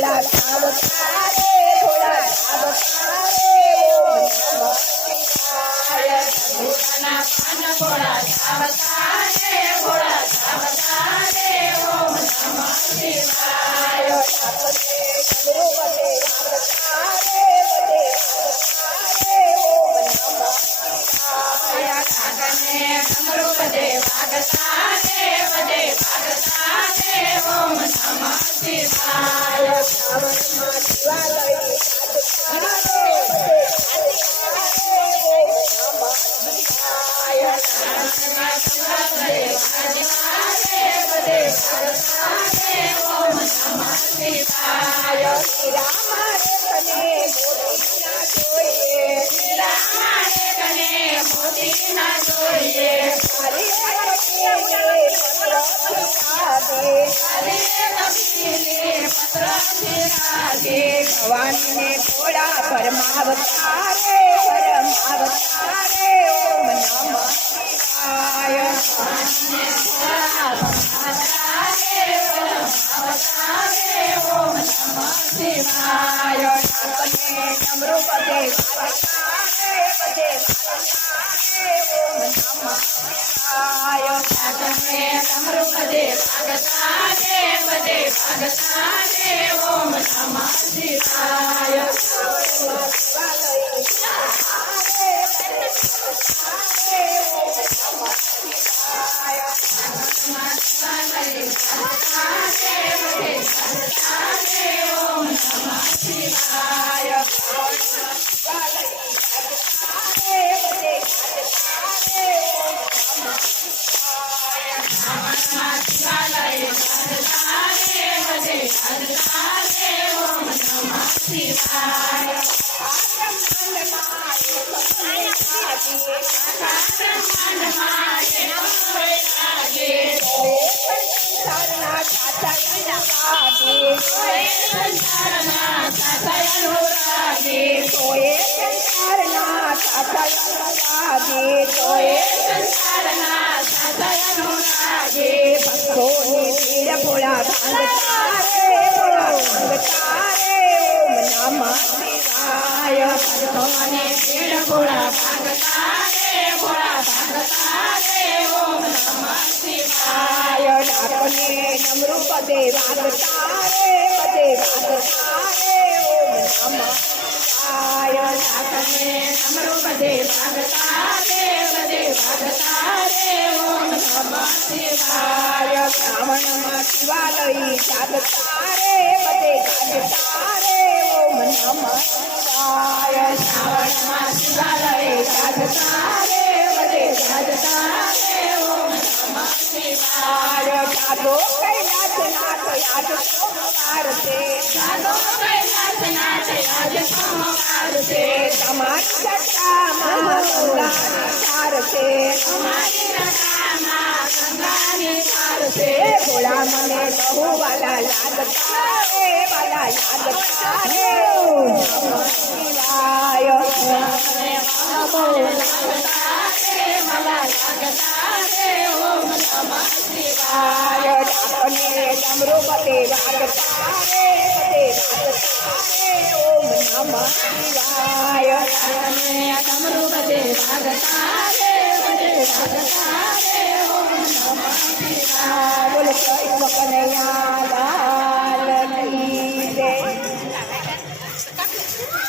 भोला सावता रे भोला सावता रे ओम नमः शिवाय भोला पान भोला सावता रे भोला सावता रे ओम नमः शिवाय अपने डमरू बजे सावता रे बजे सावता रे ओम नमः शिवाय काकने डमरू बजे वागता रे बजे वागता रे ओम नमः शिवाय श्रावण में शिवालय साधता रे बजे साधता रे ओम नमः शिवाय श्रावण में शिवालय साधता रे बजे साधता रे ओम नमः शिवाय श्री राम रे कने मोती ना जोइए श्री राम रे कने मोती ना जोइए हरि कपिले पत्र फिरागे हरि कपिले पत्र फिरागे भवानी ने भोला परमावतारे ओम नमः शिवाय भवानी ने भोला परमावतारे ओम नमः शिवाय अपने डमरू बजे वागतारे ओम नमः शिवाय अपने डमरू बजे वागतारे ओम नमः शिवाय भोला भांगतारे ओम नमः शिवाय भगवाने पीड़ भोला भांगतारे ओम नमः शिवाय डाकने डमरू बजे वागतारे ओम नमः शिवाय डाकने डमरू बजे वागतारे ओम नमः शिवाय श्रावण में शिवालय जागतारे बजे गाजतारे ओम नमः शिवाय श्रावण में शिवालय जागतारे बजे गाजतारे ओम नमः शिवाय जागो कैलासनाथ आज सोमवार से जागो कैलासनाथ आज सोमवार से हमारी रक्षा माँ गंगा निसार से हमारी रक्षा माँ गंगा निसार से भोला मने बहु वाला लागता रे ओम नमः शिवाय मने बहु लागता रे ओम नमः शिवाय डाकने डमरू बजे वागता रे ओम नमः शिवाय डाकने डमरू बजे वागता रे ओम नमः शिवाय बोलो कृष्ण कन्हैया